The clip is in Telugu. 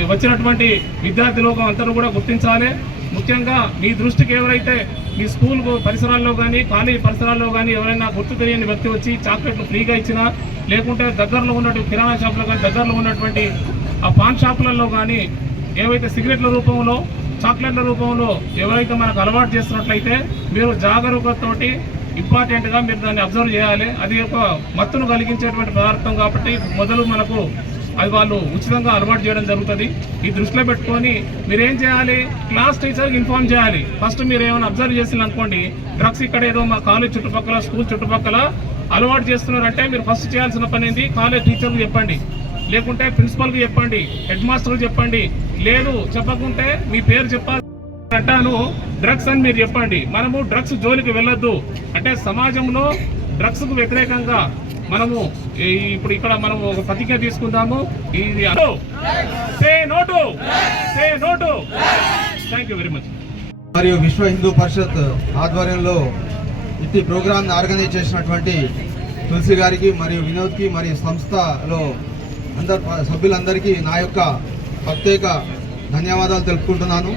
వచ్చినటువంటి విద్యార్థి లోకం అందరూ కూడా గుర్తించాలి. ముఖ్యంగా మీ దృష్టికి ఎవరైతే మీ స్కూల్ పరిసరాల్లో కానీ కాలేజీ పరిసరాల్లో కానీ ఎవరైనా గుర్తు తెలియని వ్యక్తి వచ్చి చాక్లెట్లు ఫ్రీగా ఇచ్చినా, లేకుంటే దగ్గరలో ఉన్నటువంటి కిరాణా షాపులో కానీ దగ్గరలో ఉన్నటువంటి ఆ పాన్ షాపులలో కానీ ఏవైతే సిగరెట్ల రూపంలో చాక్లెట్ల రూపంలో ఎవరైతే మనకు అలవాటు చేస్తున్నట్లయితే మీరు జాగరూకతతోటి ఇంపార్టెంట్గా మీరు దాన్ని అబ్జర్వ్ చేయాలి. అది ఒక మత్తును కలిగించేటువంటి పదార్థం కాబట్టి మొదలు మనకు అది వాళ్ళు ఉచితంగా అలవాటు చేయడం జరుగుతుంది. ఈ దృష్టిలో పెట్టుకొని మీరేం చేయాలి, క్లాస్ టీచర్కి ఇన్ఫార్మ్ చేయాలి. ఫస్ట్ మీరు ఏమైనా అబ్జర్వ్ చేసింది అనుకోండి, డ్రగ్స్ ఇక్కడ ఏదో మా కాలేజ్ చుట్టుపక్కల స్కూల్ చుట్టుపక్కల అలవాటు చేస్తున్నారంటే మీరు ఫస్ట్ చేయాల్సిన పని ఏంటి, కాలేజ్ టీచర్కి చెప్పండి, లేకుంటే ప్రిన్సిపల్కి చెప్పండి, హెడ్ మాస్టర్కి చెప్పండి, లేదు చెప్పకుంటే మీ పేరు చెప్పాలి అంటాను డ్రగ్స్ అని మీరు చెప్పండి. మనము డ్రగ్స్ జోలికి వెళ్ళొద్దు. అంటే సమాజంలో డ్రగ్స్కు వ్యతిరేకంగా మనము ఇప్పుడు ఇక్కడ మనం ఒక ప్రతిజ్ఞ తీసుకుందాము. ఇది say no to, say no to. Thank you very much. మరియు విశ్వ హిందూ పరిషత్ ఆధ్వర్యంలో ఇట్టి ప్రోగ్రామ్ ఆర్గనైజ్ చేసినటువంటి తులసి గారికి మరియు వినోద్కి మరియు సంస్థలో సభ్యులందరికీ నా యొక్క ప్రత్యేక ధన్యవాదాలు తెలుపుకుంటున్నాను.